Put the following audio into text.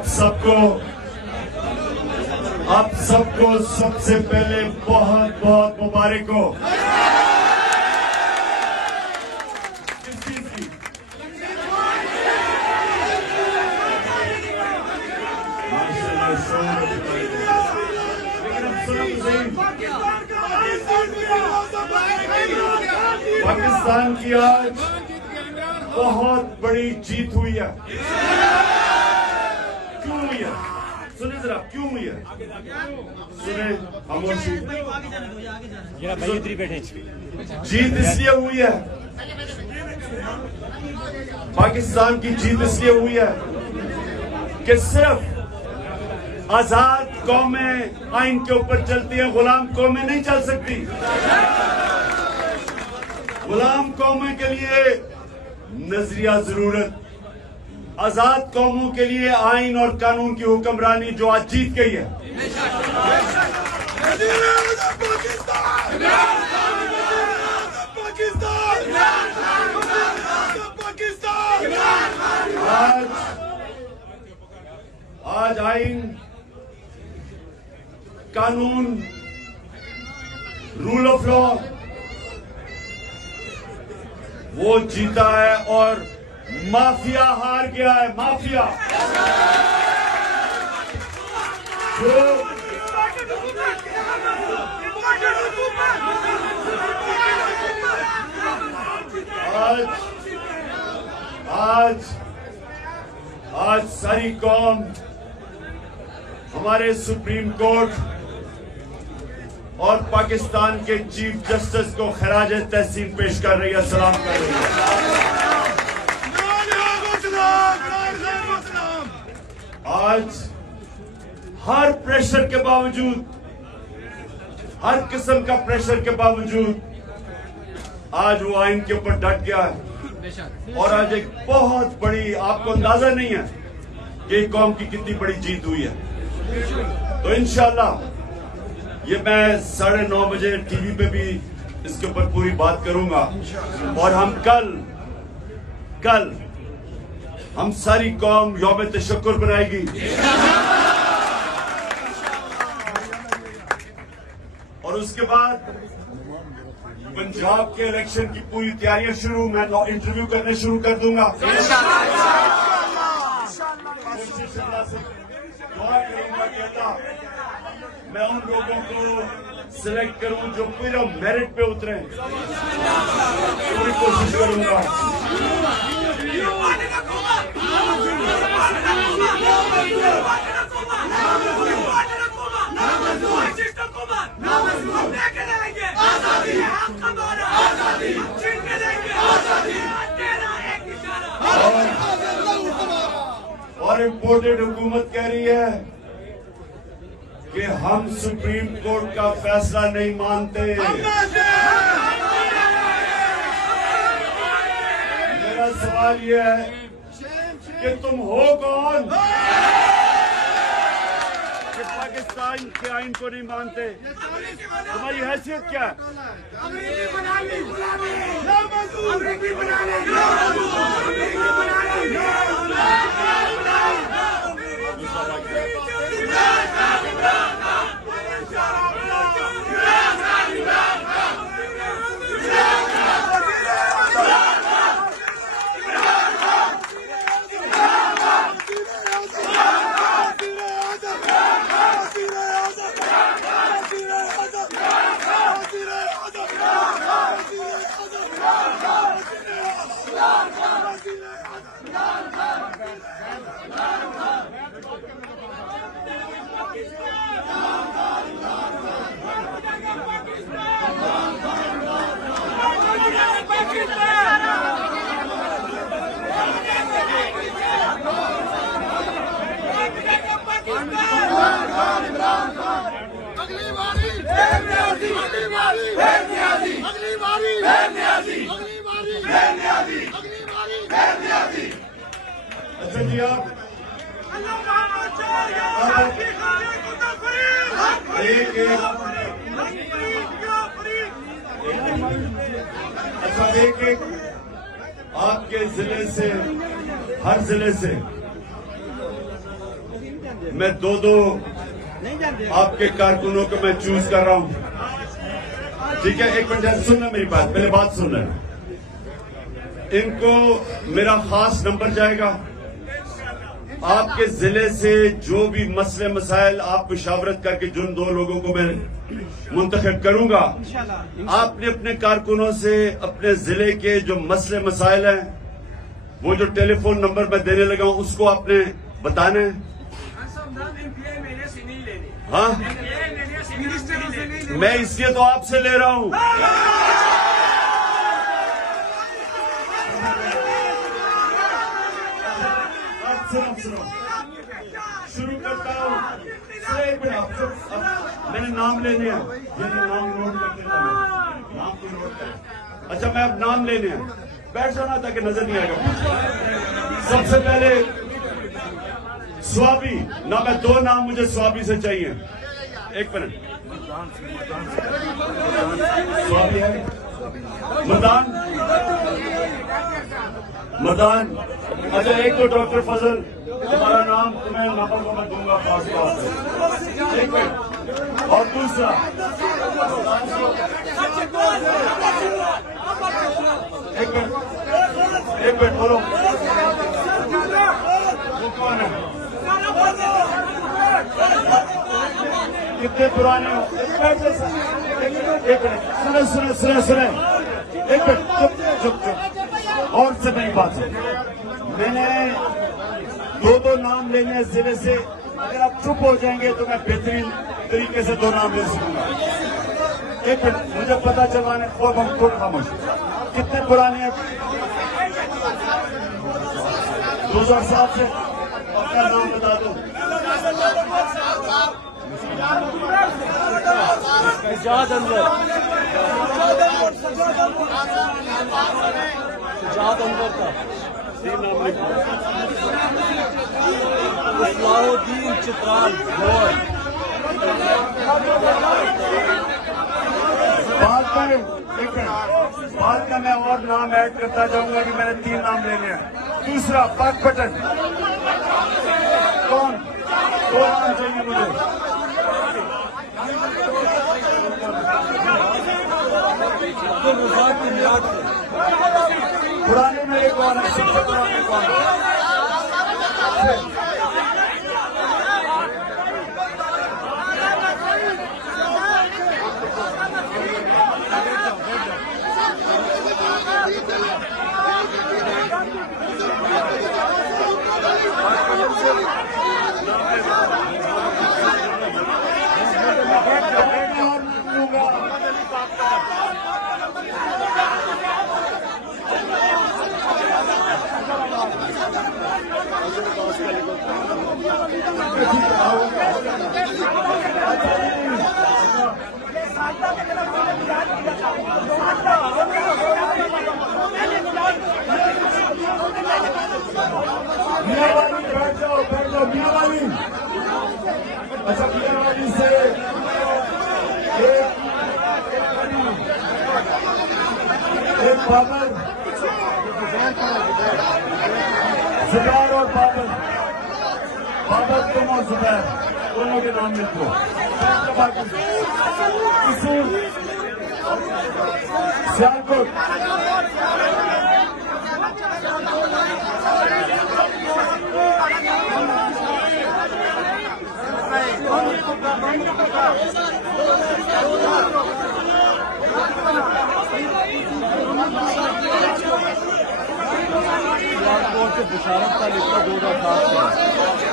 आप सबको सबसे पहले बहुत बहुत मुबारक हो। पाकिस्तान की आज बहुत बड़ी जीत हुई है। क्यों हुई है? सुने जरा, क्यों हुई है? सुने खामोशी। जीत इसलिए हुई है, पाकिस्तान की जीत इसलिए हुई है कि सिर्फ आजाद कौमें आइन के ऊपर चलती है, गुलाम कौमें नहीं चल सकती। गुलाम कौमों के लिए नजरिया जरूरत, आजाद कौमों के लिए आइन और कानून की हुक्मरानी जो आज जीत गई है। आज आइन, कानून, रूल ऑफ लॉ वो जीता है और माफिया हार गया है। माफिया आज सारी कौम हमारे सुप्रीम कोर्ट और पाकिस्तान के चीफ जस्टिस को खराज तहसीन पेश कर रही है, सलाम कर रही है। आज हर प्रेशर के बावजूद, हर किस्म का प्रेशर के बावजूद आज वो आइन के ऊपर डट गया है। और आज एक बहुत बड़ी, आपको अंदाजा नहीं है कि कौम की कितनी बड़ी जीत हुई है। तो इंशाल्लाह ये मैं 9:30 बजे टीवी पे भी इसके ऊपर पूरी बात करूंगा। और हम कल हम सारी कौम यौम तशक्कुर बनाएगी। और उसके बाद पंजाब के इलेक्शन की पूरी तैयारियां शुरू, मैं इंटरव्यू करने शुरू कर दूंगा। मैं उन लोगों को सिलेक्ट करूं जो पूरा मेरिट पे उतरे, पूरी कोशिश करूंगा। और इम्पोर्टेड हुकूमत कह रही है कि हम सुप्रीम कोर्ट का फैसला नहीं मानते। मेरा सवाल यह है कि तुम हो कौन कि पाकिस्तान के आइन को नहीं मानते? तुम्हारी हैसियत क्या है? अच्छा जी, आप एक आपके जिले से, हर जिले से मैं दो आपके कारकुनों को मैं चूज कर रहा हूं। ठीक है, एक मिनट सुनना मेरी बात, पहले बात सुनना। इनको मेरा खास नंबर जाएगा। आपके जिले से जो भी मसले मसाइल आप मुशावरत करके जिन 2 लोगों को मैं मुंतखब करूंगा, आपने अपने कारकुनों से अपने जिले के जो मसले मसाइल हैं, वो जो टेलीफोन नंबर मैं देने लगा हूं, उसको आपने बताना है। हाँ, मैं इसलिए तो आपसे ले रहा हूं। सुनो, शुरू करता हूँ। मैंने नाम लेने हैं, नाम नोट करके नाम को नोट कर। अच्छा, मैं अब नाम लेने हैं, बैठ जाना ताकि नजर नहीं आएगा। सबसे पहले स्वाबी ना, मैं 2 नाम मुझे स्वाबी से चाहिए। एक मिनट, स्वाबी है मदान। अच्छा, एक तो डॉक्टर फजल, तुम्हारा नाम तुम्हें नंबर को मैं दूंगा खास तौर से। एक मिनट, और दूसरा एक मिनट बोलो, वो कौन है? कितने पुराने हो? एक मिनट, सुने, एक मिनट, चुप। और से नहीं बात है, मैंने 2 नाम लेने हैं जिले से। अगर आप चुप हो जाएंगे तो मैं बेहतरीन तरीके से 2 नाम ले सकूंगा। एक मिनट, मुझे पता चलवाने और हम खुद खामोश। कितने पुराने हैं? 2007 से। अपना नाम बता दो। सजाद अंवर का इस्लाउद्दीन चित्राल गौर। बाद में मैं और नाम ऐड करता जाऊंगा कि मैंने 3 नाम लेने हैं। दूसरा पाक पटन, कौन? 2 नाम चाहिए मुझे। पुराने में एक कौन है? सबसे पुराने कौन है? बैठ जाओ मियावाली। अच्छा, मियावाली से एक बाबर, जुबैर और बाबर तुम और जुबैर दोनों के नाम लिखो। सियालकोट, से बुशारत का लिखा 2007 में।